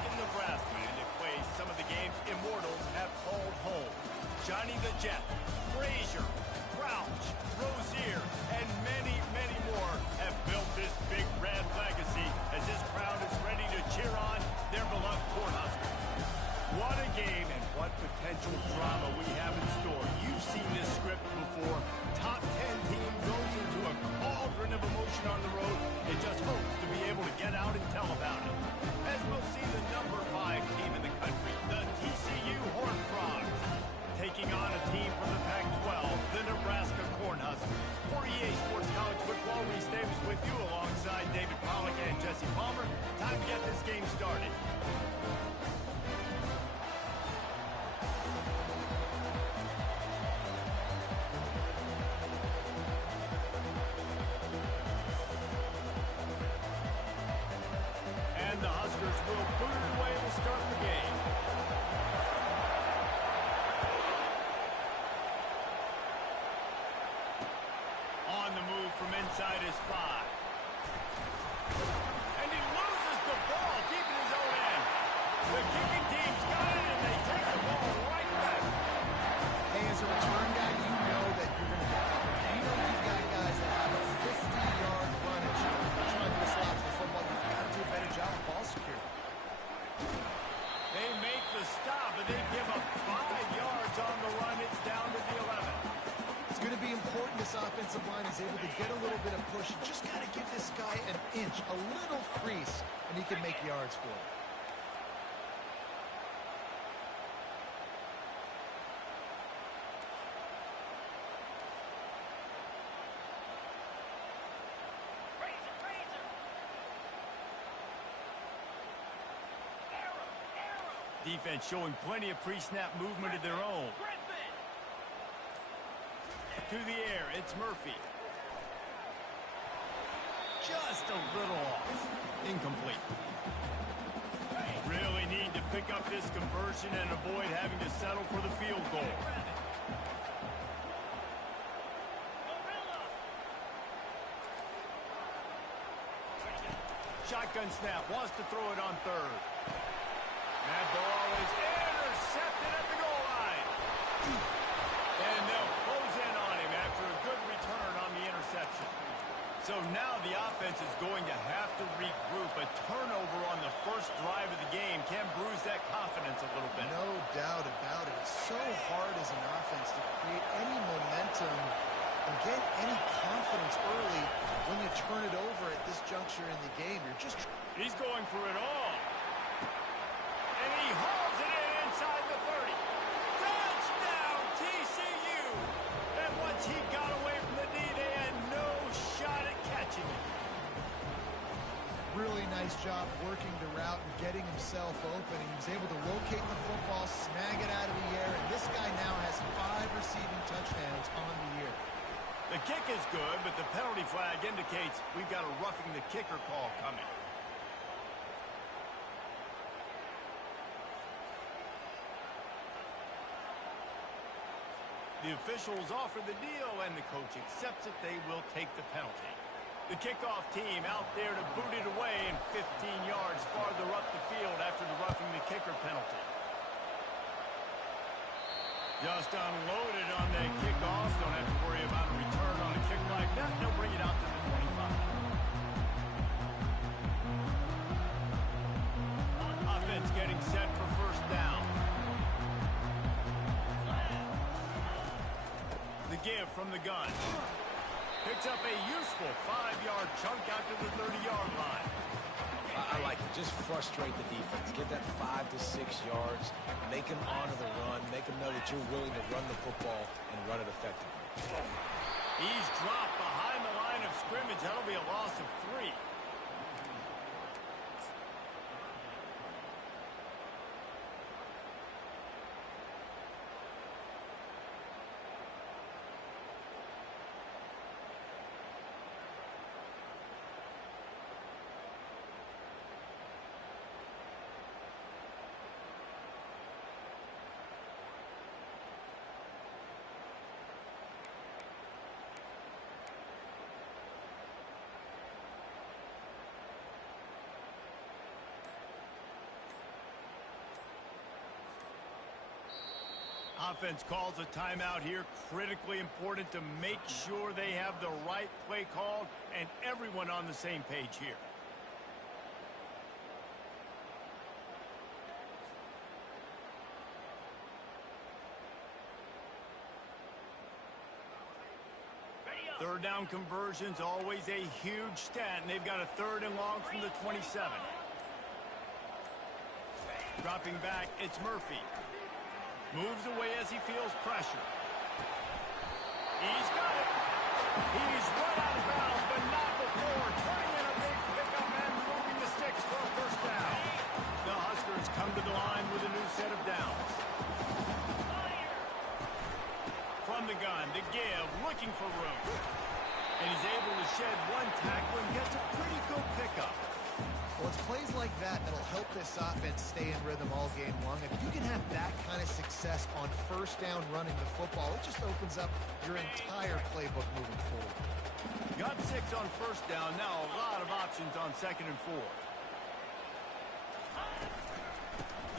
Lincoln, Nebraska, and it plays some of the games immortals have called home. Johnny the Jet, Frazier, Crouch, Rozier, and many, many more have built this big red legacy as this crowd is ready to cheer on their beloved Cornhuskers. What a game and what potential drama we have in store. You've seen this script before. Top 10 team goes into a cauldron of emotion on the road and just hopes to be able to get out and tell about it. As we'll see the number 5 team in the country, the TCU Horned Frogs, taking on a team from the Pac-12, the Nebraska Cornhuskers. For EA Sports College Football, Reese Davis with you alongside David Pollack and Jesse Palmer. Time to get this game started. And the Huskers will boot it away to start the game. On the move from inside his 5. And he loses the ball deep in his own end. The kicking team's got it, and they take the ball right back. Hey, as a return guy, you know that you're going to get it. You know you've got guys that have a 50-yard run at you. You're trying to get a slot to the football. You've got to do a better job of ball security. They make the stop, and they give up 5 yards on the run. It's down to the 11. It's going to be important this offensive line is able to get a little bit of push. You just got to give this guy an inch, a little crease, and he can make yards for it. Defense showing plenty of pre-snap movement of their own. To the air, it's Murphy. Just a little off. Incomplete. Really need to pick up this conversion and avoid having to settle for the field goal. Shotgun snap, wants to throw it on 3rd. That ball is intercepted at the goal line. And they'll close in on him after a good return on the interception. So now the offense is going to have to regroup. A turnover on the first drive of the game can bruise that confidence a little bit. No doubt about it. It's so hard as an offense to create any momentum and get any confidence early when you turn it over at this juncture in the game. You're just... He's going for it all. And he hauls it in inside the 30. Touchdown, TCU! And once he got away from the D, they had no shot at catching it. Really nice job working the route and getting himself open. He was able to locate the football, snag it out of the air, and this guy now has 5 receiving touchdowns on the year. The kick is good, but the penalty flag indicates we've got a roughing the kicker call coming. The officials offer the deal, and the coach accepts it. They will take the penalty. The kickoff team out there to boot it away and 15 yards farther up the field after the roughing the kicker penalty. Just unloaded on that kickoff. Don't have to worry about a return on a kick like that. They'll bring it out to the 25. Offense getting set for first down. The give from the gun. Picks up a useful 5-yard chunk out to the 30-yard line. I like it. Just frustrate the defense. Get that 5 to 6 yards. Make them honor the run. Make them know that you're willing to run the football and run it effectively. He's dropped behind the line of scrimmage. That'll be a loss of 3. offense calls a timeout here. Critically important to make sure they have the right play called and everyone on the same page here. Third down conversions, always a huge stat, and they've got a 3rd and long from the 27. Dropping back, it's Murphy. Moves away as he feels pressure. He's got it. He's run out of bounds, but not before. Turning in a big pickup and moving the sticks for a 1st down. The Huskers come to the line with a new set of downs. From the gun, the give, looking for room. And he's able to shed one tackle and gets a pretty good pickup. Well, it's plays like that that'll help this offense stay in rhythm all game long. If you can have that kind of success on 1st down running the football, it just opens up your entire playbook moving forward. Got 6 on 1st down. Now a lot of options on 2nd and 4.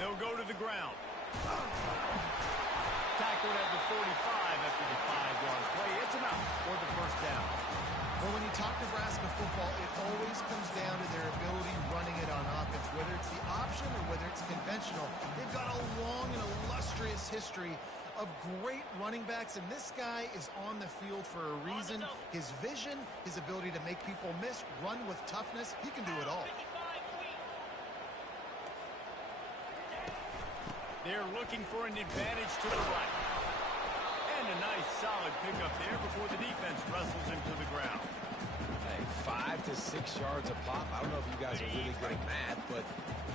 They'll go to the ground. Tackled at the 45 after the 5-yard play. It's enough for the 1st down. Well, when you talk Nebraska football, it always comes down to their ability running it on offense, whether it's the option or whether it's conventional. They've got a long and illustrious history of great running backs, and this guy is on the field for a reason. His vision, his ability to make people miss, run with toughness, he can do it all. They're looking for an advantage to the right. And a nice solid pickup there before the defense wrestles him to the ground. Hey, 5 to 6 yards a pop. I don't know if you guys are really good at math, but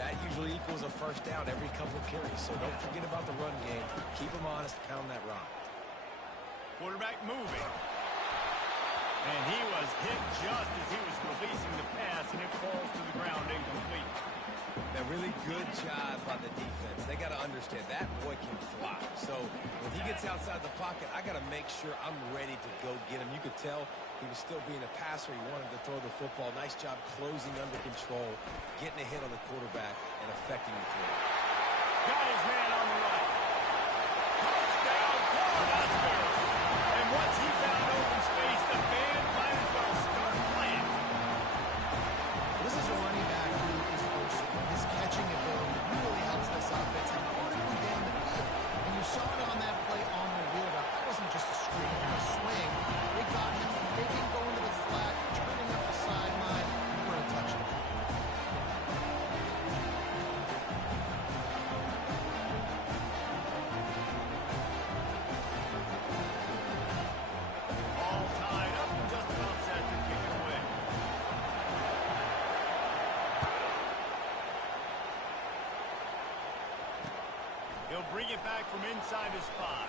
that usually equals a 1st down every couple of carries. So don't forget about the run game. Keep them honest, pound that rock. Quarterback moving. And he was hit just as he was releasing the pass, and it falls to the ground incomplete. A really good job by the defense. They got to understand that boy can fly. So when he gets outside the pocket, I got to make sure I'm ready to go get him. You could tell he was still being a passer. He wanted to throw the football. Nice job closing under control, getting a hit on the quarterback, and affecting the throw. Got his man on the right. Touchdown, Cornhuskers. And once he found open space, the band might as well start playing. This is a running back who is versatile. His catching ability really helps this offense and vertically down the field. And you saw it on that play on the wheel route. That wasn't just a screen or a swing. They got him making going to the flat, turning up the sideline for a touchdown. All tied up and just about set to kick it away. He'll bring it back from inside his 5.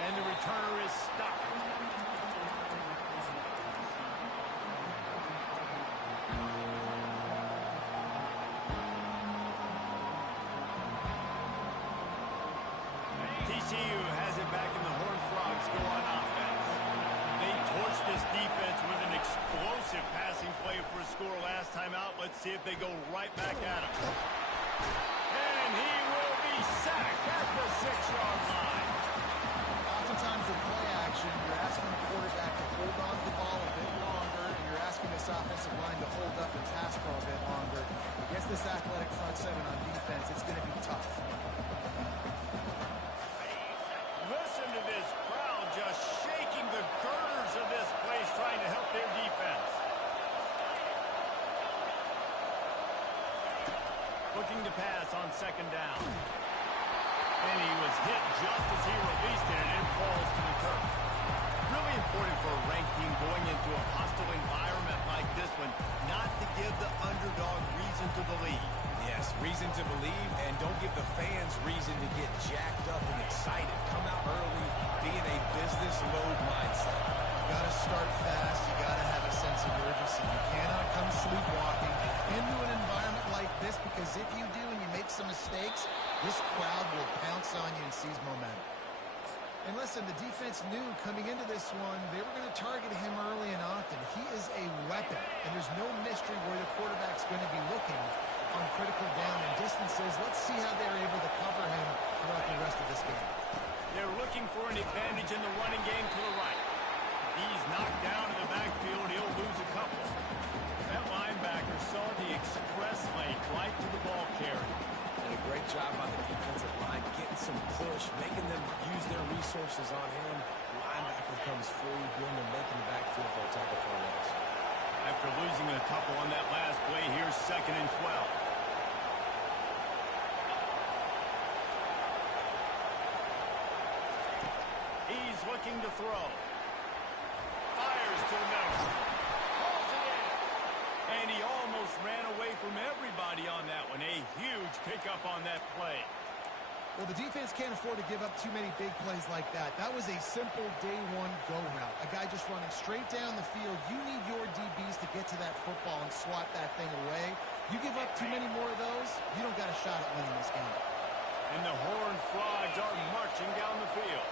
And the returner is stopped. TCU has it back in the Horned Frogs go on offense. They torched this defense with an explosive passing play for a score last time out. Let's see if they go right back at him. And he will be sacked at the 6-yard line. Oftentimes in play action, you're asking the quarterback to hold on to the ball a bit longer, and you're asking this offensive line to hold up and pass for a bit longer. Against this athletic front 7 on defense, it's going to be tough. Listen to this crowd just shaking the girders of this place, trying to help their defense. Looking to pass on 2nd down. And he was hit just as he released it, and it falls to the turf. Really important for a ranked team going into a hostile environment like this one, not to give the underdog reason to believe. Yes, reason to believe, and don't give the fans reason to get jacked up and excited. Come out early, be in a business mode mindset. You got to start fast. You got to have a sense of urgency. You cannot come sleepwalking into an environment like this, because if you do and you make some mistakes, this crowd will pounce on you and seize momentum. And listen, the defense knew coming into this one, they were going to target him early and often. He is a weapon, and there's no mystery where the quarterback's going to be looking on critical down and distances. Let's see how they're able to cover him throughout the rest of this game. for an advantage in the running game to the right. He's knocked down in the backfield. He'll lose a couple. That linebacker saw the express lane right to the ball carrier. And a great job on the defensive line, getting some push, making them use their resources on him. Linebacker comes free, doing the making the backfield for a tackle for a loss. After losing a couple on that last play, here's 2nd and 12. He's looking to throw. Fires to the middle. Pulls it in. And he almost ran away from everybody on that one. A huge pickup on that play. Well, the defense can't afford to give up too many big plays like that. That was a simple day one go route. A guy just running straight down the field. You need your DBs to get to that football and swat that thing away. You give up too many more of those, you don't got a shot at winning this game. And the Horned Frogs are marching down the field.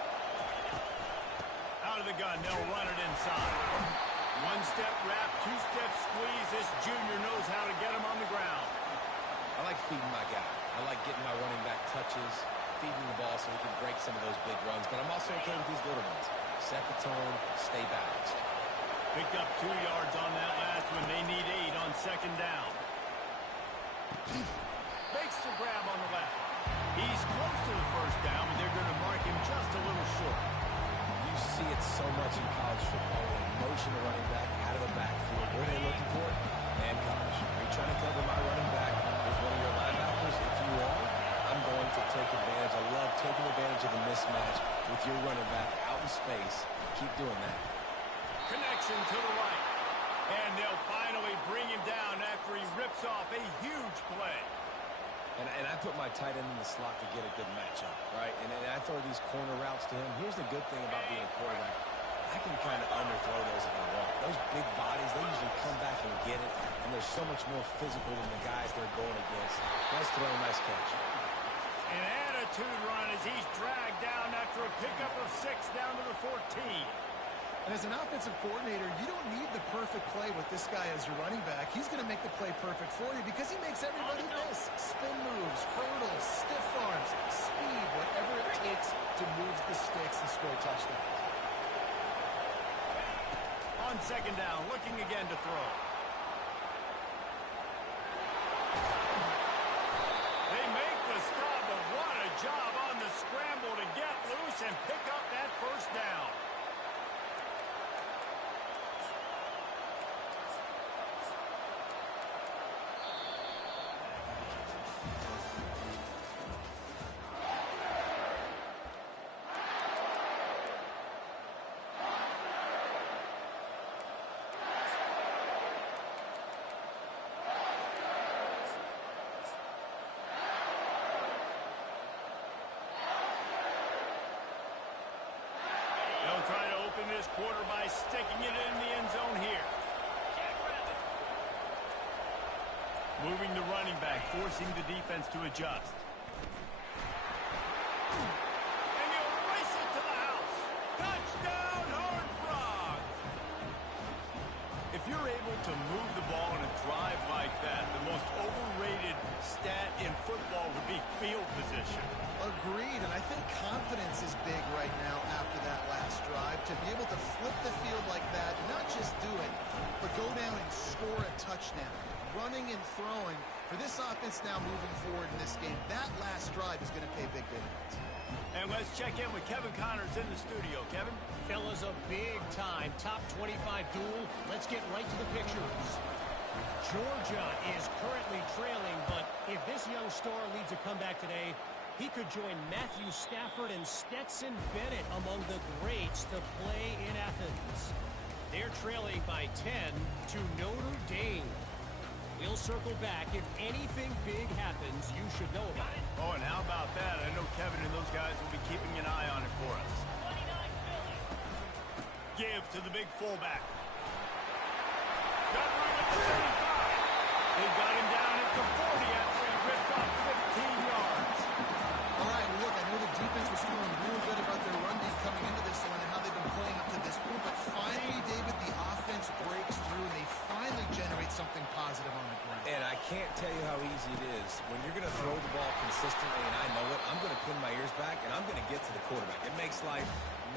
Out of the gun, they'll run it inside. One-step wrap, two-step squeeze. This junior knows how to get him on the ground. I like feeding my guy. I like getting my running back touches, feeding the ball so he can break some of those big runs. But I'm also okay with these little ones. Set the tone, stay balanced. Picked up 2 yards on that last one. They need 8 on 2nd down. Makes the grab on the left. He's close to the 1st down, but they're going to mark him just a little short. You see it so much in college football. In motion of running back out of the backfield. What are they looking for? Man coverage. Are you trying to cover my running back with one of your linebackers? If you are, I'm going to take advantage. I love taking advantage of the mismatch with your running back out in space. Keep doing that. Connection to the right. And they'll finally bring him down after he rips off a huge play. And I put my tight end in the slot to get a good matchup, right? And I throw these corner routes to him. Here's the good thing about being a quarterback. I can kind of underthrow those if I want. Those big bodies, they usually come back and get it, and they're so much more physical than the guys they're going against. Nice throw, nice catch. An attitude run as he's dragged down after a pickup of 6 down to the 14. And as an offensive coordinator, you don't need the perfect play with this guy as your running back. He's going to make the play perfect for you because he makes everybody miss. Spin moves, hurdles, stiff arms, speed, whatever it takes to move the sticks and score touchdowns. On 2nd down, looking again to throw. They make the stop, but what a job on the scramble to get loose and pick up that 1st down. They'll try to open this quarter by sticking it in the end zone here. Moving the running back, forcing the defense to adjust. And he'll race it to the house. Touchdown, Horned Frogs! If you're able to move the ball in a drive like that, the most overrated stat in football would be field position. Agreed, and I think confidence is big right now after that last drive. To be able to flip the field like that, not just do it, but go down and score a touchdown. Running and throwing. For this offense now moving forward in this game, that last drive is going to pay big dividends. And let's check in with Kevin Connors in the studio. Kevin? Fellas, a big-time top 25 duel. Let's get right to the pictures. Georgia is currently trailing, but if this young star leads a comeback today, he could join Matthew Stafford and Stetson Bennett among the greats to play in Athens. They're trailing by 10 to Notre Dame. We'll circle back. If anything big happens, you should know about it. Oh, and how about that? I know Kevin and those guys will be keeping an eye on it for us. Give to the big fullback. Got room at the 35. They've got him down at the 40 after he ripped off 15 yards. All right, look, I know the defense was feeling real good about their run game coming into this one and how they've been playing up to this point, but finally, David, the offense breaks through and they finally generate something positive on the ground. And I can't tell you how easy it is. When you're going to throw the ball consistently, and I know it, I'm going to pin my ears back, and I'm going to get to the quarterback. It makes makes life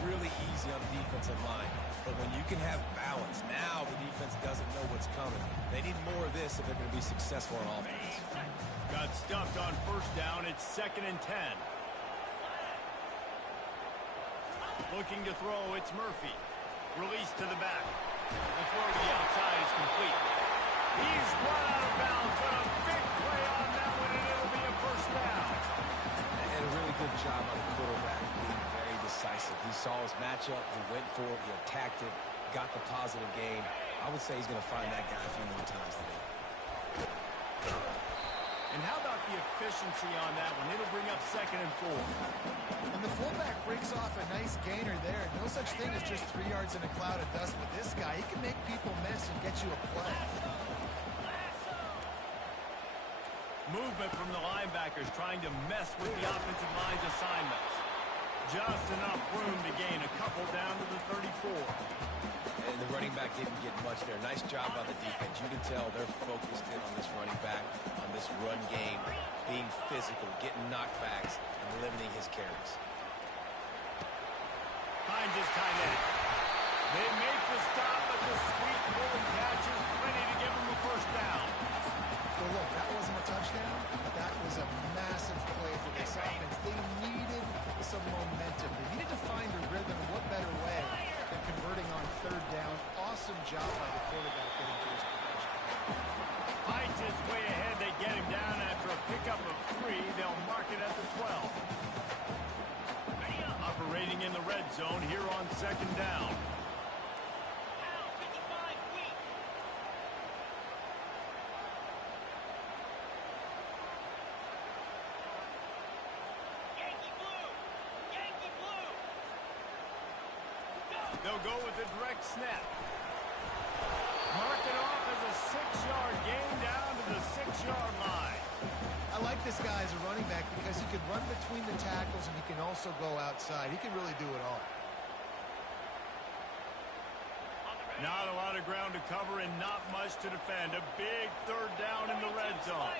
really easy on the defensive line. But when you can have balance, now the defense doesn't know what's coming. They need more of this if they're going to be successful on offense. Got stuffed on first down. It's 2nd and 10. Looking to throw, it's Murphy. Release to the back. The throw to the outside is complete. He's run out of bounds, but a big play on that one, and it'll be a first down. And a really good job on the quarterback being very decisive. He saw his matchup, he went for it, he attacked it, got the positive gain. I would say he's going to find that guy a few more times today. And how about the efficiency on that one? It'll bring up 2nd and 4. And the fullback breaks off a nice gainer there. No such thing as just 3 yards in a cloud of dust with this guy. He can make people miss and get you a play. Movement from the linebackers trying to mess with the offensive line's assignments. Just enough room to gain a couple down to the 34. And the running back didn't get much there. Nice job by the defense. You can tell they're focused in on this running back, on this run game, being physical, getting knockbacks, and limiting his carries. Finds his tight end. They make the stop, but the sweet pulling catch is plenty to give him a first down. Well, look, that wasn't a touchdown, but that was a massive play for this offense. They needed some momentum. They needed to find a rhythm. What better way than converting on 3rd down? Awesome job by the quarterback getting to his position. Fights his way ahead. They get him down after a pickup of 3. They'll mark it at the 12. Operating in the red zone here on 2nd down. They'll go with a direct snap. Mark it off as a 6-yard gain down to the 6-yard line. I like this guy as a running back because he can run between the tackles and he can also go outside. He can really do it all. Not a lot of ground to cover and not much to defend. A big 3rd down in the red zone.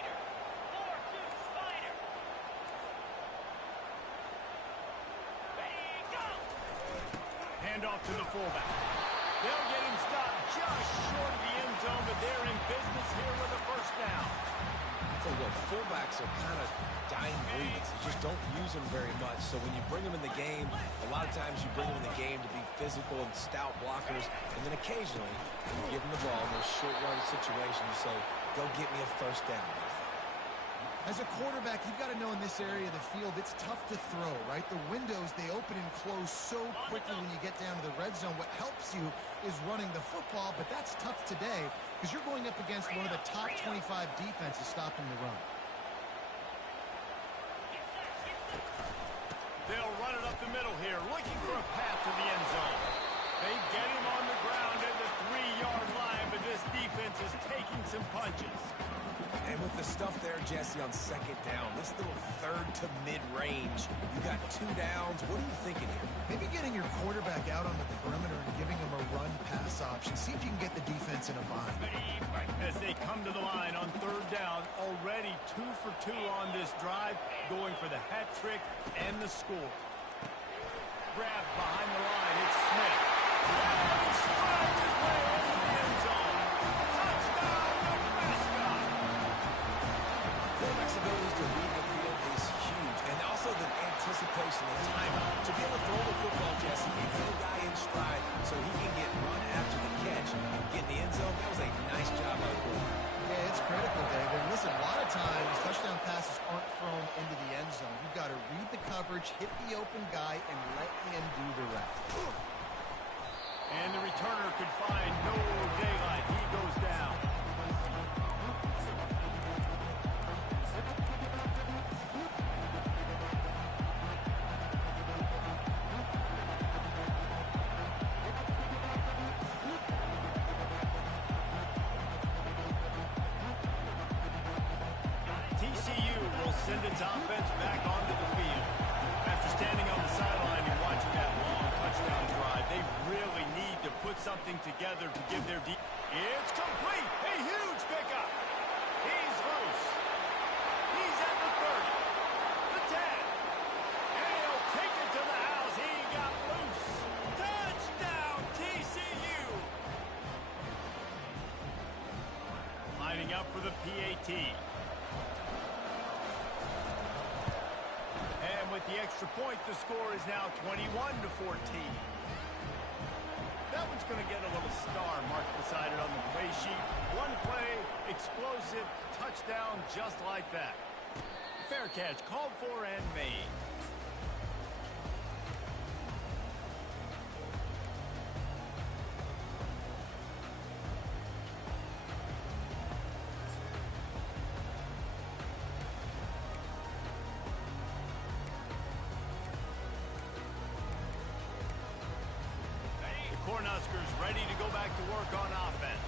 Handoff to the fullback. They'll get him stopped just short of the end zone, but they're in business here with a first down. So what, fullbacks are kind of dying breeds. You just don't use them very much. So when you bring them in the game, a lot of times you bring them in the game to be physical and stout blockers. And then occasionally, when you give them the ball in those short yardage situations, you say, go get me a first down. As a quarterback, you've got to know in this area of the field, it's tough to throw, right? The windows, they open and close so quickly when you get down to the red zone. What helps you is running the football, but that's tough today because you're going up against one of the top 25 defenses stopping the run. They'll run it up the middle here, looking for a path to the end zone. They get him on the ground at the 3-yard line, but this defense is taking some punches. And with the stuff there, Jesse, on 2nd down, this little 3rd to mid-range, you got 2 downs. What are you thinking here? Maybe getting your quarterback out on the perimeter and giving him a run-pass option. See if you can get the defense in a bind. As they come to the line on 3rd down, already 2 for 2 on this drive, going for the hat trick and the score. Grab behind the line, it's Smith. He strides his way over the end zone. Touchdown, Nebraska! Quarterback's ability to read the field is huge, and also the anticipation of time. To be able to throw the football, Jesse, and hit a guy in stride so he can get run after the catch and get in the end zone, that was a nice job by the quarterback. Yeah, it's critical, David. And listen, a lot of times, touchdown passes aren't thrown into the end zone. You've got to read the coverage, hit the open guy, and let him do the rest. And the returner could find no daylight. He goes down. TCU will send its offense back onto the field. After standing on the sideline and watching that long touchdown drive, they really need to put something together to give their It's complete! A huge pickup! He's loose. He's at the 30, the 10, and he'll take it to the house. He for the PAT. And with the extra point, the score is now 21-14. That one's going to get a little star marked beside it on the play sheet. One play, explosive, touchdown just like that. Fair catch called for and made. Cornhuskers ready to go back to work on offense.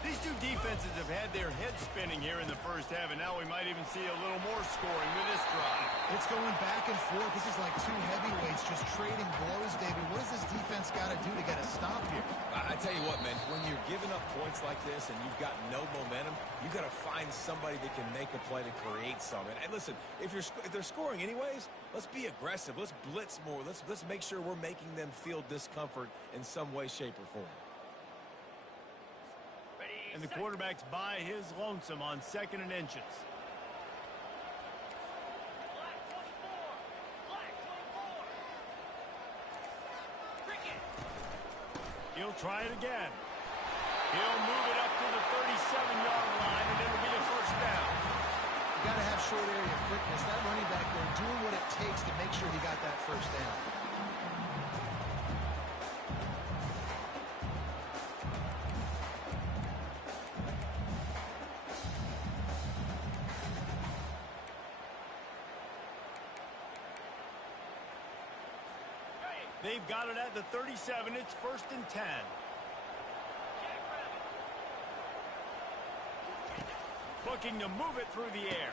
These two defenses have had their heads spinning here in the first half, and now we might even see a little more scoring with this drive. It's going back and forth. This is like two heavyweights just trading blows, David. What does this defense got to do to get a stop here? I tell you what, man, when you're giving up points like this and you've got no momentum, you got to find somebody that can make a play to create something. And listen, if they're scoring anyways, let's be aggressive. Let's blitz more. Let's make sure we're making them feel discomfort in some way, shape, or form. And the quarterback's by his lonesome on 2nd and inches. He'll try it again. He'll move it up to the 37-yard line, and it'll be a first down. You got to have short area quickness. That running back there doing what it takes to make sure he got that first down. They've got it at the 37. It's 1st and 10. Looking to move it through the air.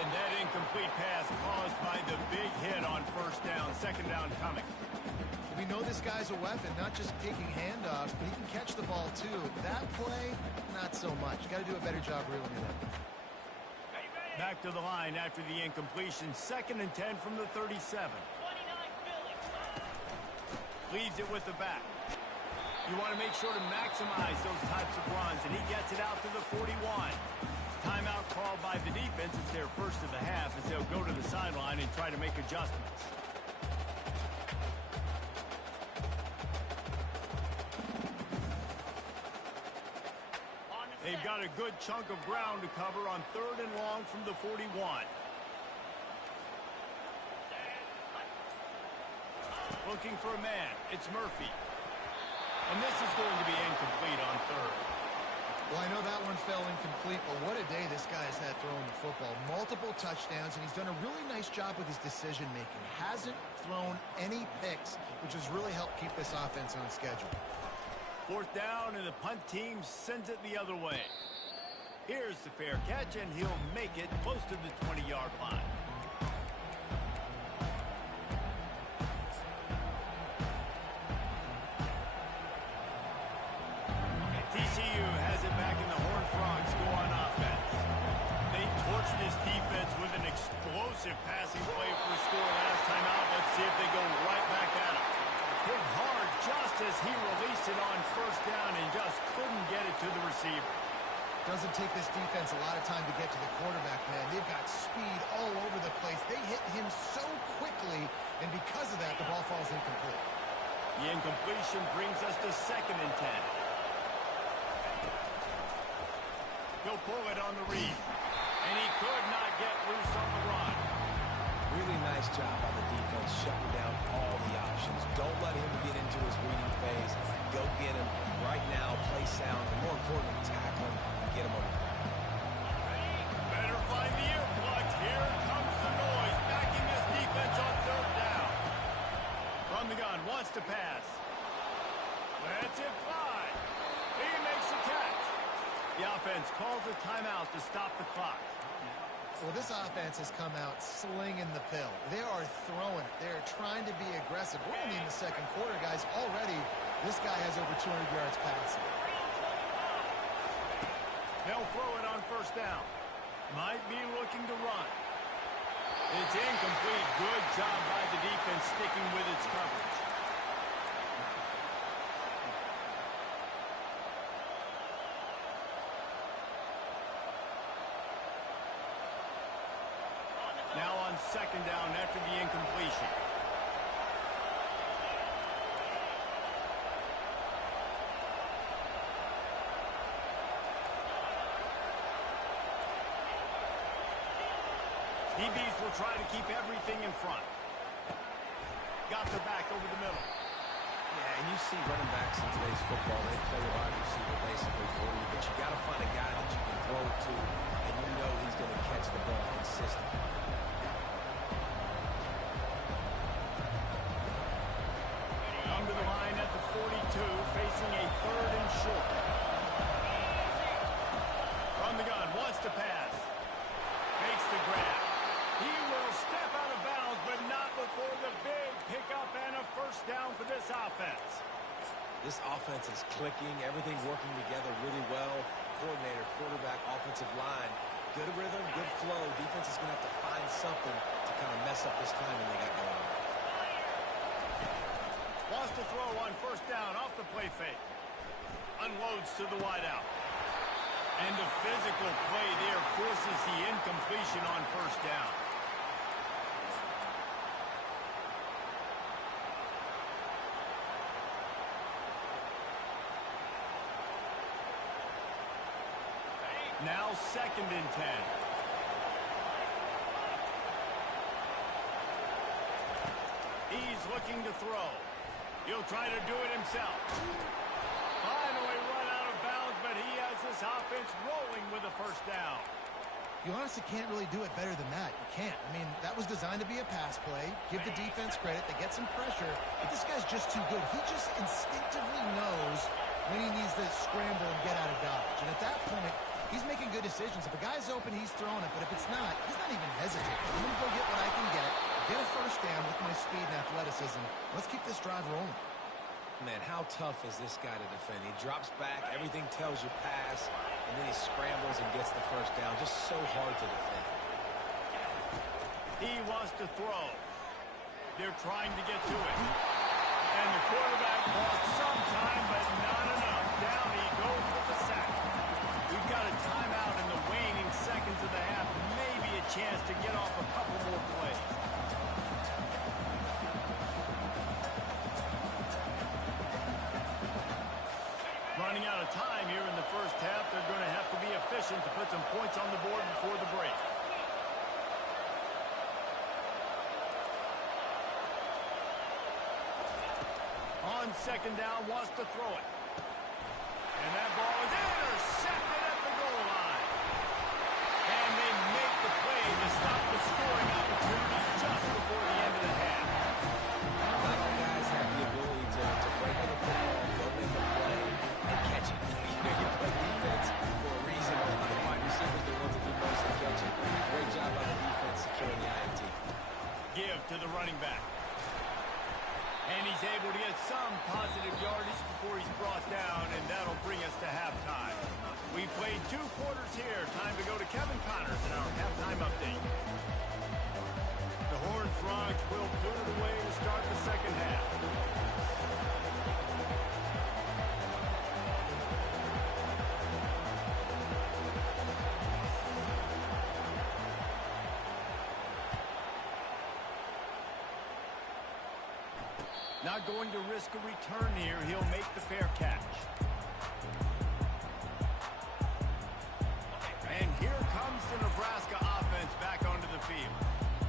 And that incomplete pass caused by the big hit on 1st down. 2nd down coming. We know this guy's a weapon, not just taking handoffs, but he can catch the ball too. That play, not so much. Got to do a better job reeling it in. Back to the line after the incompletion. 2nd and 10 from the 37. Leaves it with the back. You want to make sure to maximize those types of runs, and he gets it out to the 41. Timeout called by the defense. It's their first of the half as they'll go to the sideline and try to make adjustments. They've got a good chunk of ground to cover on 3rd and long from the 41. Looking for a man. It's Murphy. And this is going to be incomplete on 3rd. Well, I know that one fell incomplete, but what a day this guy has had throwing the football. Multiple touchdowns, and he's done a really nice job with his decision-making. Hasn't thrown any picks, which has really helped keep this offense on schedule. 4th down, and the punt team sends it the other way. Here's the fair catch, and he'll make it close to the 20-yard line. TCU has it back in the Horned Frogs go on offense. They torched this defense with an explosive passing play for a score last time out. Let's see if they go right back at it. Hit hard just as he released it on 1st down and just couldn't get it to the receiver. Doesn't take this defense a lot of time to get to the quarterback, man. They've got speed all over the place. They hit him so quickly, and because of that, the ball falls incomplete. The incompletion brings us to 2nd and 10. He'll pull it on the read. And he could not get loose on the run. Really nice job by the defense, shutting down all the options. Don't let him get into his reading phase. Go get him right now, play sound, and more importantly, tackle him and get him on the ground. Better find the earplugs. Here comes the noise. Backing this defense on 3rd down. From the gun, wants to pass. Lets it fly. He makes the catch. The offense calls a timeout to stop the clock. Well, this offense has come out slinging the pill. They are throwing it. They're trying to be aggressive. We're only in the 2nd quarter, guys. Already, this guy has over 200 yards passing. They'll throw it on 1st down. Might be looking to run. It's incomplete. Good job by the defense sticking with its coverage. second down after the incompletion. DBs will try to keep everything in front. Got their back over the middle. Yeah, and you see running backs in today's football, they play a wide receiver basically for you, but you got to find a guy that you can throw it to, and you know he's going to catch the ball consistently. Come to the line at the 42, facing a 3rd and short. From the gun, wants to pass. Makes the grab. He will step out of bounds, but not before the big pickup and a first down for this offense. This offense is clicking, everything working together really well. Coordinator, quarterback, offensive line. Good rhythm, good flow. Defense is going to have to find something to kind of mess up this timing they got going on. Wants to throw on first down off the play fake. Unloads to the wideout. And the physical play there forces the incompletion on first down. Now 2nd and 10. He's looking to throw. He'll try to do it himself. Finally run out of bounds, but he has this offense rolling with a first down. You honestly can't really do it better than that. You can't. I mean, that was designed to be a pass play. Give the defense credit. They get some pressure. But this guy's just too good. He just instinctively knows when he needs to scramble and get out of dodge. And at that point, he's making good decisions. If a guy's open, he's throwing it. But if it's not, he's not even hesitating. I'm going to go get what I can get a first down with my speed and athleticism. Let's keep this drive rolling. Man, how tough is this guy to defend? He drops back, everything tells you pass, and then he scrambles and gets the first down. Just so hard to defend. He wants to throw. They're trying to get to it. And the quarterback bought some time, but not enough. Down he goes with the sack. We've got a timeout in the waning seconds of the half. Maybe a chance to get off a couple more plays. Running out of time here in the first half. They're going to have to be efficient to put some points on the board before the break. On second down, wants to throw it. And that ball is intercepted at the goal line. And they make the play to stop the scoring opportunity just before the end of the half. Not all guys have the ability to break on the football, go make a play, and catch it. You play defense for a reason. The wide receivers, the ones that do most of the catching. Great job by the defense securing the INT. Give to the running back. And he's able to get some positive yardage before he's brought down, and that'll bring us to halftime. We played 2 quarters here. Time to go to Kevin Connors in our halftime update. The Horned Frogs will put it away to start the second half. Not going to risk a return here. He'll make the fair catch. And here comes the Nebraska offense back onto the field.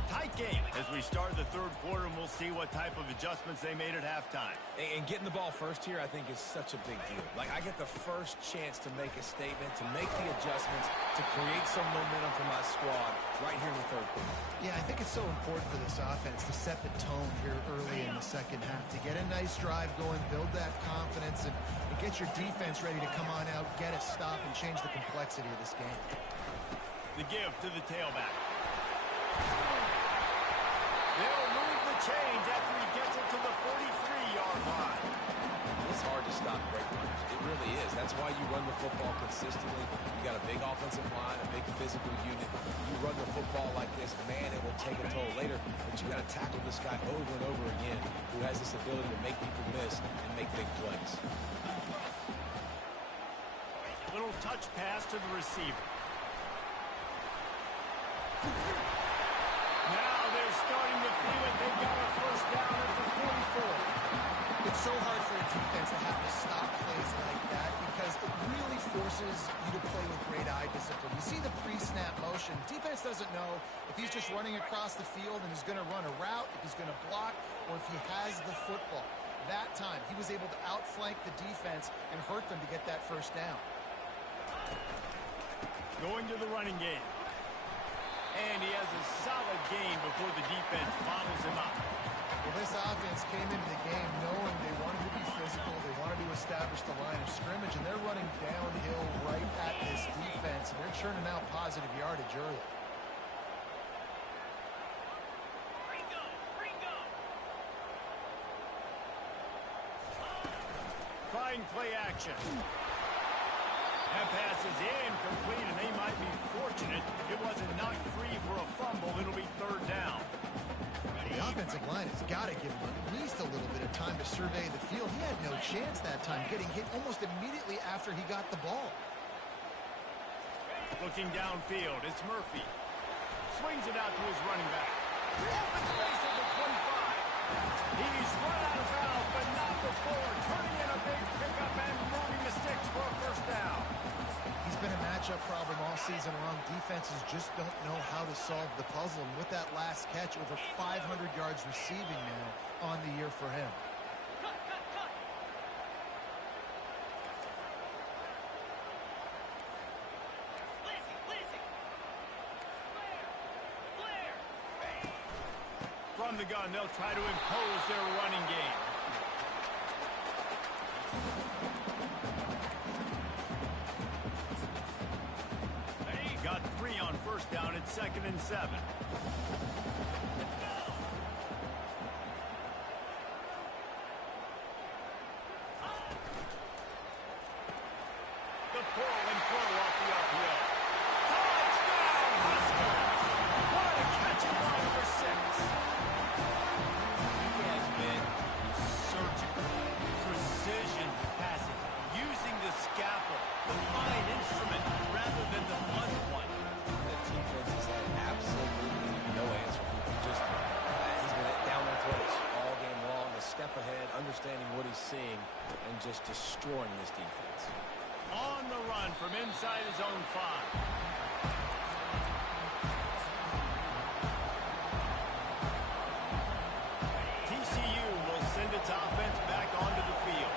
Tight game as we start the third quarter, and we'll see what type of adjustments they made at halftime. And getting the ball first here, I think, is such a big deal. Like, I get the first chance to make a statement, to make the adjustments, to create some momentum for my squad right here in the third quarter. Yeah, I think it's so important for this offense to set the tone here early in the second half, to get a nice drive going, build that confidence, and get your defense ready to come on out, get a stop, and change the complexity of this game. The give to the tailback. They'll move the chains after he gets it to the 43-yard line. It's hard to stop great runners. It really is. That's why you run the football consistently. You got a big offensive line, a big physical unit. You run the football like this, man, it will take a toll later. But you got to tackle this guy over and over again who has this ability to make people miss and make big plays. Little touch pass to the receiver. Now they're starting to feel it. They've got a first down at the 44. It's so hard for a defense to have to stop plays like that because it really forces you to play with great eye discipline. You see the pre-snap motion. Defense doesn't know if he's just running across the field and he's going to run a route, if he's going to block, or if he has the football. That time, he was able to outflank the defense and hurt them to get that first down. Going to the running game. And he has a solid gain before the defense bottles him up. Well, this offense came into the game knowing they wanted to be physical, they wanted to establish the line of scrimmage, and they're running downhill right at this defense, and they're churning out positive yardage early. Trying play action. That pass is incomplete, and they might be fortunate it wasn't knocked free for a fumble. It'll be third down. The offensive line has got to give him at least a little bit of time to survey the field. He had no chance that time, getting hit almost immediately after he got the ball. Looking downfield, it's Murphy. Swings it out to his running back. Open space at the 25. He's run out of bounds, but not before. Turning in a big pickup and moving the sticks for a first down. He's been a matchup problem all season long. Defenses just don't know how to solve the puzzle. And with that last catch, over 500 yards receiving now on the year for him. From the gun, they'll try to impose their running game. Got 3 on first down at 2nd and 7. The pull and throw off the RPO. Touchdown, Huskers! What a catch at wide number 6. He has been surgical, precision passing, using the scalpel, the fine instrument, rather than the blunt one. The defense has had absolutely no answer for him. Just, he's been down their throats all game long, a step ahead, understanding what he's seeing, and just destroying this defense. On the run from inside his own 5. TCU will send its offense back onto the field.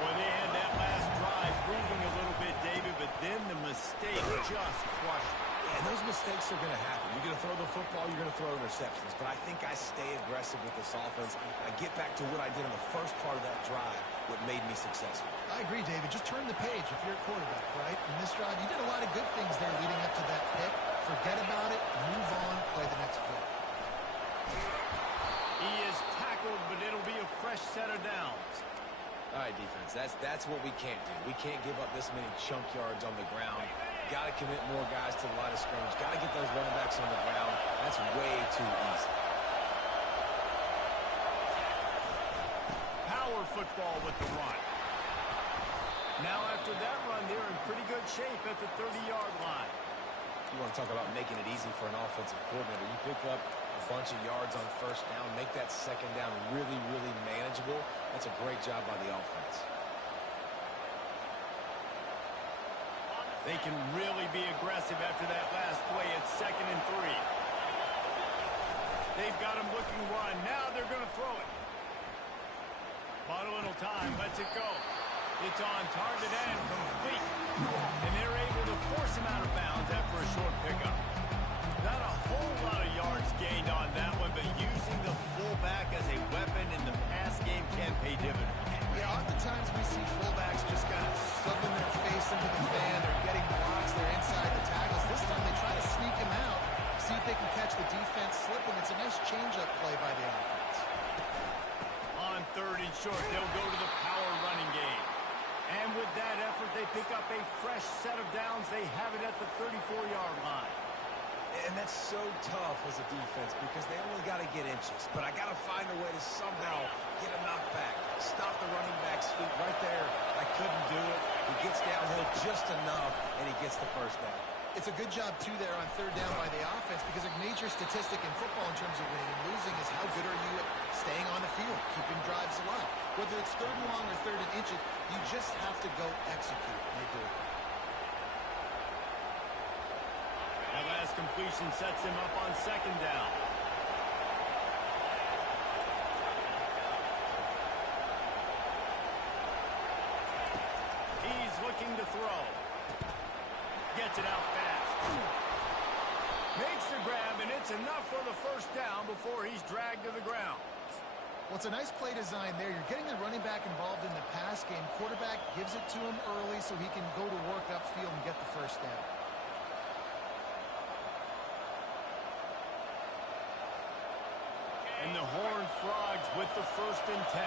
Well, they had that last drive moving a little bit, David, but then the mistake just crushed them. And those mistakes are going to happen. You're going to throw the football, you're going to throw interceptions. But I think I stay aggressive with this offense. I get back to what I did in the first part of that drive, what made me successful. I agree, David. Just turn the page if you're a quarterback, right? In this drive, you did a lot of good things there leading up to that pick. Forget about it, move on, play the next play. He is tackled, but it'll be a fresh set of downs. All right, defense, that's what we can't do. We can't give up this many chunk yards on the ground. Got to commit more guys to the line of scrimmage. Got to get those running backs on the ground. That's way too easy. Power football with the run. Now after that run, they're in pretty good shape at the 30-yard line. You want to talk about making it easy for an offensive coordinator. You pick up a bunch of yards on first down, make that second down really, really manageable. That's a great job by the offense. They can really be aggressive after that last play at 2nd and 3. They've got him looking run. Now they're going to throw it. Bought a little time. Lets it go. It's on target and complete. And they're able to force him out of bounds after a short pickup. Not a whole lot of yards gained on that one, but using the fullback as a weapon in the pass game can pay dividends. Yeah, oftentimes we see fullbacks just kind of stuffing their face into the fan. They're getting blocks. They're inside the tackles. This time they try to sneak him out, see if they can catch the defense slipping. It's a nice change-up play by the offense. On 3rd and short, they'll go to the power running game. And with that effort, they pick up a fresh set of downs. They have it at the 34-yard line. And that's so tough as a defense because they only got to get inches. But I got to find a way to somehow get a knockback, stop the running back's feet right there. I couldn't do it. He gets downhill just enough, and he gets the first down. It's a good job, too, there on third down by the offense because a major statistic in football in terms of winning and losing is how good are you at staying on the field, keeping drives alive. Whether it's third and long or third and inches, you just have to go execute. And they do it. That last completion sets him up on second down. He's looking to throw. Gets it out fast. Makes the grab, and it's enough for the first down before he's dragged to the ground. Well, it's a nice play design there. You're getting the running back involved in the pass game. Quarterback gives it to him early so he can go to work upfield and get the first down. And the Horned Frogs with the 1st and 10.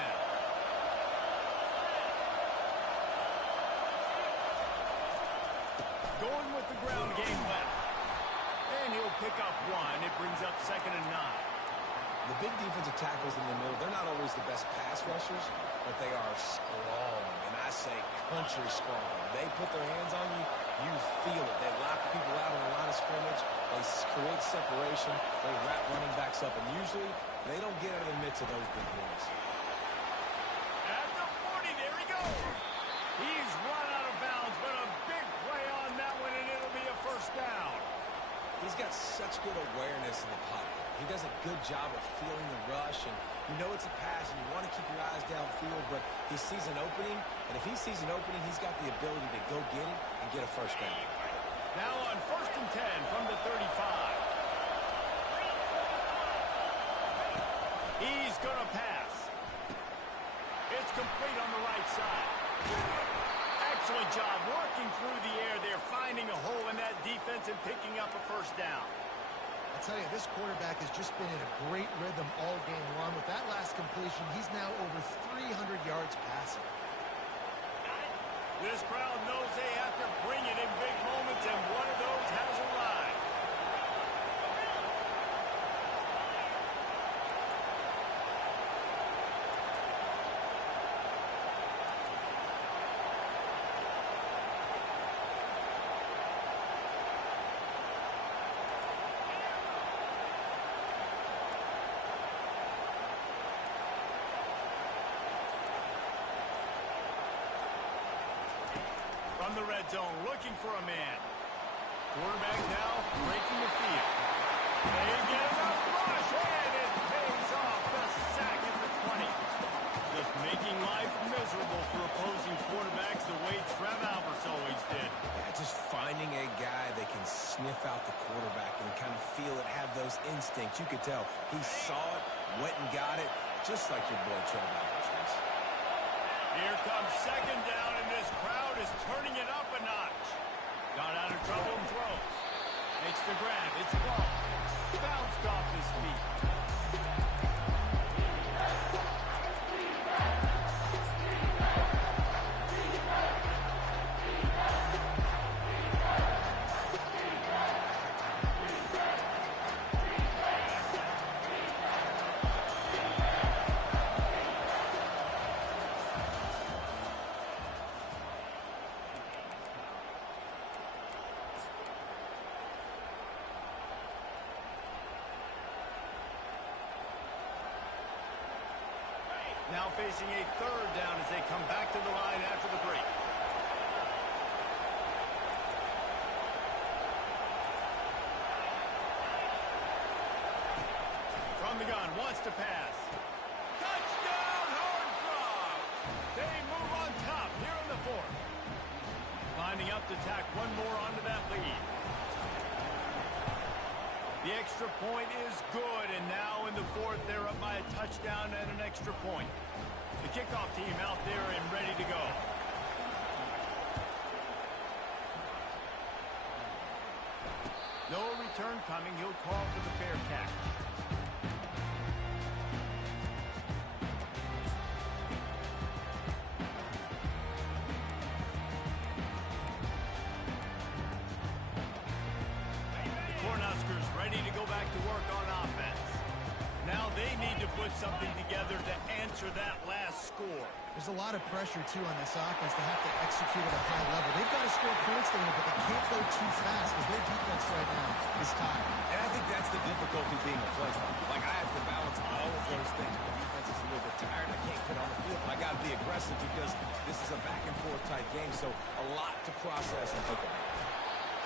Going with the ground game left. And he'll pick up one. It brings up 2nd and 9. The big defensive tackles in the middle, they're not always the best pass rushers, but they are strong. And I say country strong. They put their hands on you, you feel it. They lock people out on the line of scrimmage. They create separation. They wrap running backs up. And usually, they don't get out of the midst of those big boys. At the 40, there he goes. He's run out of bounds, but a big play on that one, and it'll be a first down. He's got such good awareness in the pocket. He does a good job of feeling the rush, and you know it's a pass, and you want to keep your eyes downfield, but he sees an opening, and if he sees an opening, he's got the ability to go get it and get a first down. Now on 1st and 10 from the 35. He's going to pass. It's complete on the right side. Excellent job working through the air there, finding a hole in that defense and picking up a first down. I tell you, this quarterback has just been in a great rhythm all game long. With that last completion, he's now over 300 yards passing. This crowd knows they have to bring it in big moments, and one of those has arrived. From the red zone, looking for a man. Quarterback now breaking the field. They get enough rush, and it pays off the sack at the 20. Just making life miserable for opposing quarterbacks the way Trev Alberts always did. Yeah, just finding a guy that can sniff out the quarterback and kind of feel it, have those instincts. You could tell he saw it, went and got it, just like your boy Trev Alberts was. Here comes 2nd down, and this crowd is turning it up a notch. Got out of trouble and throws. Makes the grab. It's ball. Bounced off his feet. Now facing a 3rd down as they come back to the line after the break. From the gun, wants to pass. Touchdown, Horned Frogs! They move on top here in the 4th. Lining up to tack one more onto that lead. The extra point is good, and now in the 4th, they're up by a touchdown and an extra point. The kickoff team out there and ready to go. No return coming. He'll call for the fair catch. Ready to go back to work on offense. Now they need to put something together to answer that last score. There's a lot of pressure, too, on this offense to have to execute at a high level. They've got to score points there, but they can't go too fast because their defense right now is tired. And I think that's the difficulty being a player. Like, I have to balance all of those things. The defense is a little bit tired. I can't get on the field. I got to be aggressive because this is a back-and-forth type game, so a lot to process and think about.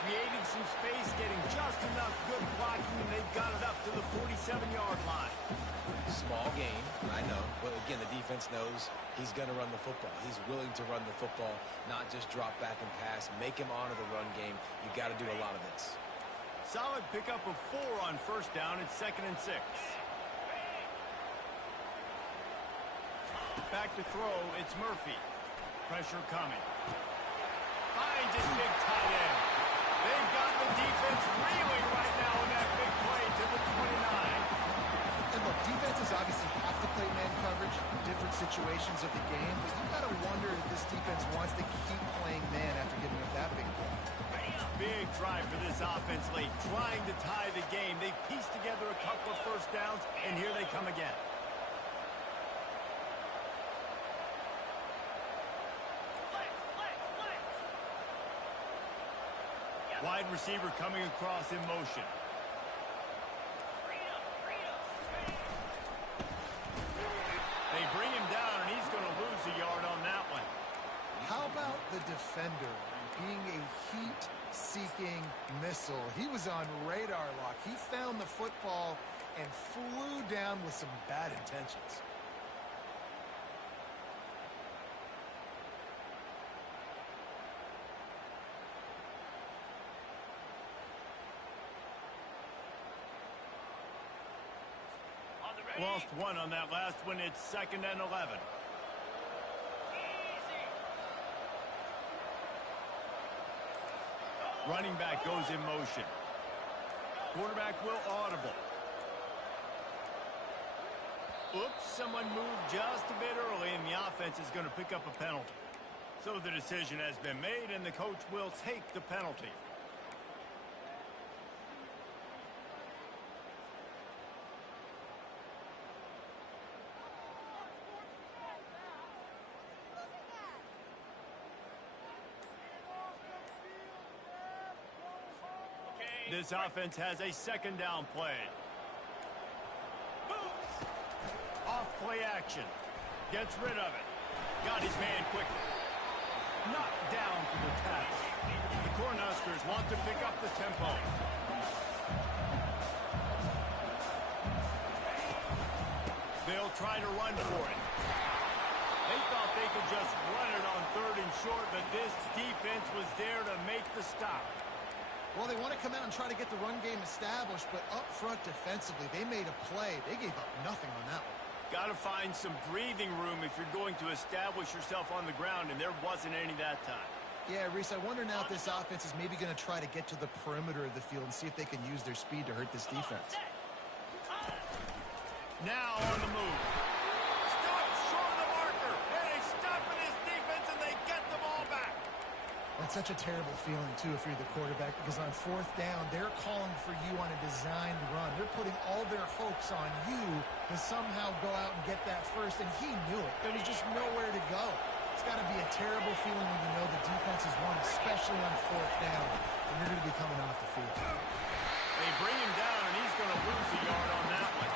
Creating some space, getting just enough good blocking, and they've got it up to the 47-yard line. Small game, I know. But again, the defense knows he's going to run the football. He's willing to run the football, not just drop back and pass. Make him honor the run game. You got to do a lot of this. Solid pickup of 4 on first down. It's 2nd and 6. Back to throw. It's Murphy. Pressure coming. Finds his big tight end. They've got the defense reeling right now in that big play to the 29. And look, defenses obviously have to play man coverage in different situations of the game, but you got to wonder if this defense wants to keep playing man after giving up that big play. Big drive for this offense late, trying to tie the game. They pieced together a couple of first downs, and here they come again. Wide receiver coming across in motion. They bring him down, and he's going to lose a yard on that one. How about the defender being a heat-seeking missile? He was on radar lock. He found the football and flew down with some bad intentions. Lost 1 on that last one. It's 2nd and 11. Running back goes in motion. Quarterback will audible. Oops, someone moved just a bit early, and the offense is going to pick up a penalty. So the decision has been made, and the coach will take the penalty. This offense has a 2nd down play. Off play action. Gets rid of it. Got his man quickly. Knocked down for the tackle. The Cornhuskers want to pick up the tempo. They'll try to run for it. They thought they could just run it on 3rd and short, but this defense was there to make the stop. Well, they want to come out and try to get the run game established, but up front defensively, they made a play. They gave up nothing on that one. Got to find some breathing room if you're going to establish yourself on the ground, and there wasn't any that time. Yeah, Reese, I wonder now if this offense is maybe going to try to get to the perimeter of the field and see if they can use their speed to hurt this defense. Now on the move. Stop short of the marker, and they stop in this defense, and they get the ball back. That's such a terrible feeling, too, if you're the quarterback, because on 4th down, they're calling for you on a designed run. They're putting all their hopes on you to somehow go out and get that first, and he knew it. There was just nowhere to go. It's got to be a terrible feeling when you know the defense has won, especially on 4th down, and you're going to be coming off the field. They bring him down, and he's going to lose a yard on that one.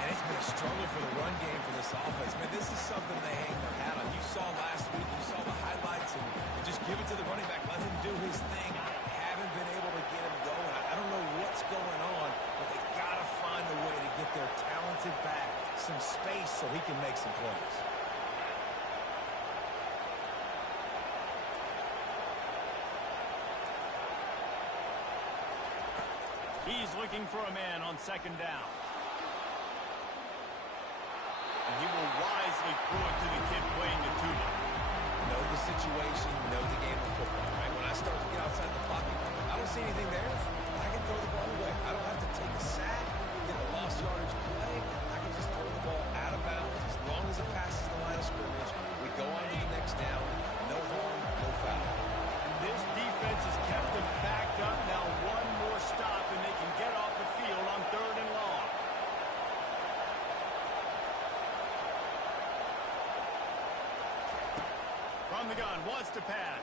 And it's been a struggle for the run game for this offense. Man, this is something they hang their hat on. You saw last week, you saw the highlights, and just give it to the running back. Let him do his thing. Haven't been able to get him going. I don't know what's going on, but they got to find a way to get their talented back some space so he can make some plays. He's looking for a man on 2nd down. And he will wisely throw it to the kid playing the tuba. Know the situation, know the game of football, right? When I start to get outside the pocket, I don't see anything there. I can throw the ball away. I don't have to take a sack, get a lost yardage play. I can just throw the ball out of bounds. As long as it passes the line of scrimmage, we go on to the next down. No harm, no foul. This defense has kept them backed up. Now one more stop, and they can get off the field on 3rd and long. On the gun, wants to pass.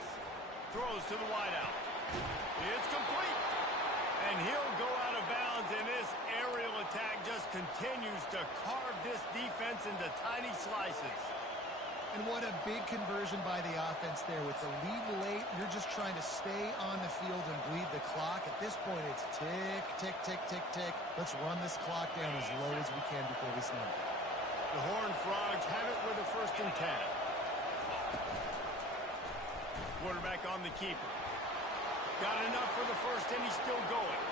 Throws to the wideout. It's complete. And he'll go out of bounds, and this aerial attack just continues to carve this defense into tiny slices. And what a big conversion by the offense there. With the lead late, you're just trying to stay on the field and bleed the clock. At this point, it's tick, tick, tick, tick, tick. Let's run this clock down as low as we can before we snap. The Horned Frogs have it with a 1st and 10. Quarterback on the keeper. Got enough for the first, and he's still going.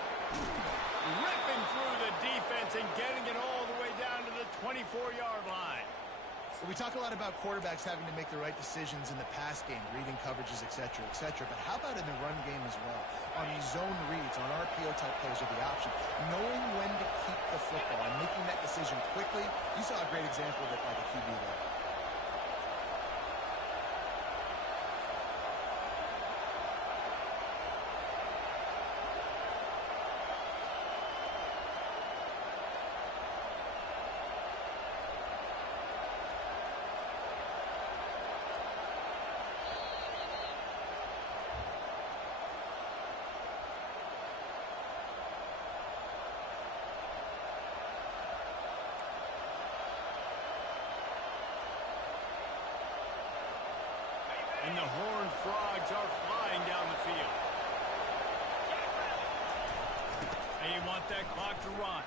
Ripping through the defense and getting it all the way down to the 24-yard line. Well, we talk a lot about quarterbacks having to make the right decisions in the pass game, reading coverages, et cetera, but how about in the run game as well? On these zone reads, on RPO-type plays with the option, knowing when to keep the football and making that decision quickly. You saw a great example of it by the QB there. And the Horned Frogs are flying down the field. And you want that clock to run.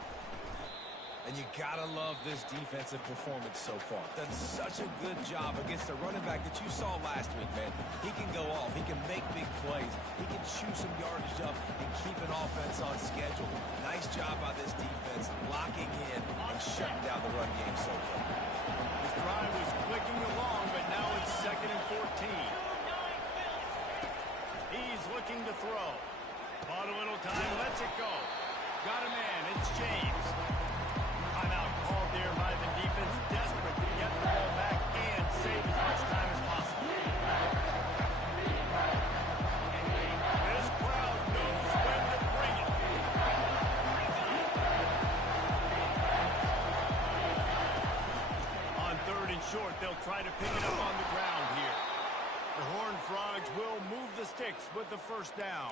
And you gotta love this defensive performance so far. Done such a good job against the running back that you saw last week, man. He can go off. He can make big plays. He can chew some yardage up and keep an offense on schedule. Nice job by this defense, locking in and shutting down the run game so far. This drive was clicking along, but now it's 2nd and 14. He's looking to throw. Bought a little time, lets it go. Got a man, it's James. Timeout called there by the defense, desperate to get the ball back and save as much time as possible. This crowd knows when to bring it. On 3rd and short, they'll try to pick it up on the ground here. The Horned Frogs will move the sticks with the 1st down.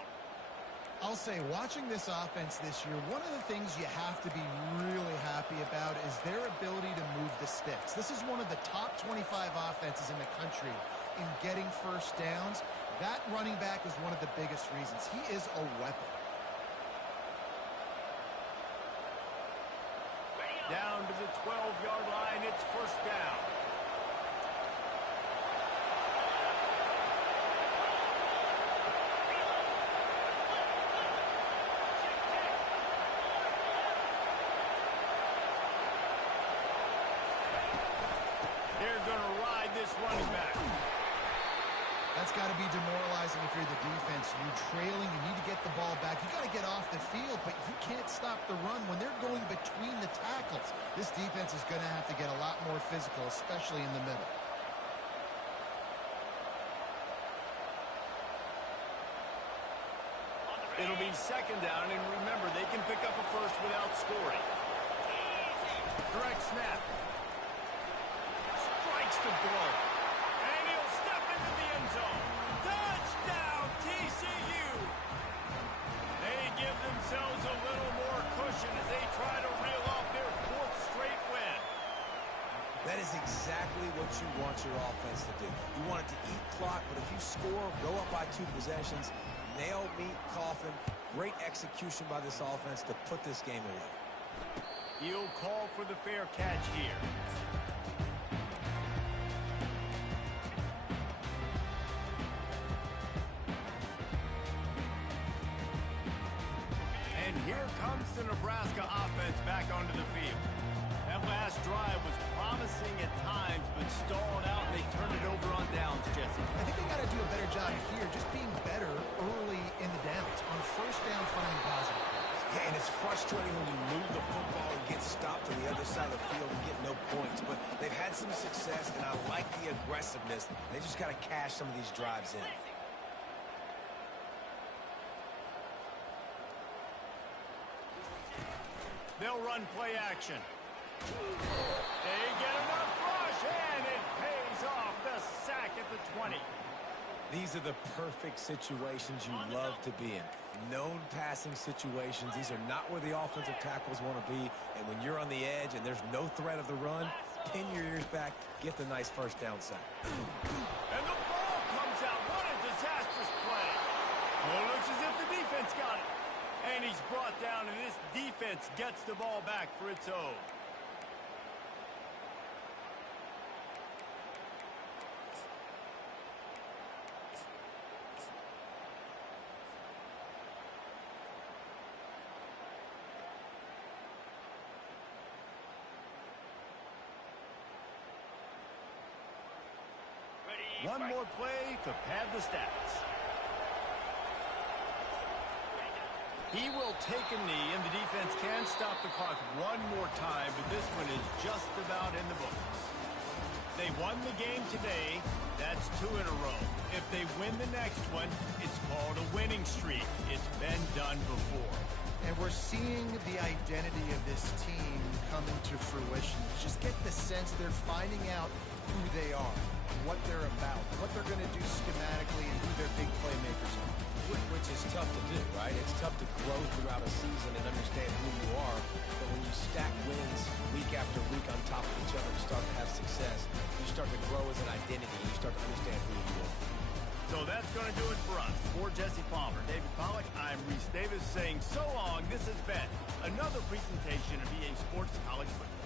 I'll say, watching this offense this year, one of the things you have to be really happy about is their ability to move the sticks. This is one of the top 25 offenses in the country in getting 1st downs. That running back is one of the biggest reasons. He is a weapon. Down to the 12-yard line, it's 1st down. They're going to ride this running back. That's got to be demoralizing if you're the defense. You're trailing, you need to get the ball back. You got to get off the field, but you can't stop the run when they're going between the tackles. This defense is going to have to get a lot more physical, especially in the middle. It'll be 2nd down, and remember, they can pick up a 1st without scoring. Direct snap. Strikes the blow. And he'll step into the end zone. Touchdown, TCU! They give themselves a little more cushion as they try to reel off their 4th straight win. That is exactly what you want your offense to do. You want it to eat clock, but if you score, go up by 2 possessions, nail, meet, coffin. Great execution by this offense to put this game away. He'll call for the fair catch here. And here comes the Nebraska offense back onto the field. That last drive was promising at times, but stalled out, and they turned it over on downs, Jesse. I think they got to do a better job here, just being better early in the downs. On 1st down, finding positive plays. Yeah, and it's frustrating when you move the football and get stopped on the other side of the field and get no points. But they've had some success, and I like the aggressiveness. They just got to cash some of these drives in. They'll run play action. They get enough rush, and it pays off. The sack at the 20. 20. These are the perfect situations you love to be in. Known passing situations. These are not where the offensive tackles want to be. And when you're on the edge and there's no threat of the run, pin your ears back, get the nice first down sack. And the ball comes out. What a disastrous play. Well, it looks as if the defense got it. And he's brought down, and this defense gets the ball back for its own. One more play to pad the stats. He will take a knee, and the defense can stop the clock one more time, but this one is just about in the books. They won the game today. That's 2 in a row. If they win the next one, it's called a winning streak. It's been done before. And we're seeing the identity of this team come into fruition. You just get the sense they're finding out who they are, what they're about, what they're going to do schematically, and who their big playmakers are. Which is tough to do, right? It's tough to grow throughout a season and understand who you are. But when you stack wins week after week on top of each other and start to have success, you start to grow as an identity. You start to understand who you are. So that's going to do it for us. For Jesse Palmer, David Pollack, I'm Reese Davis saying so long. This has been another presentation of EA Sports College Football.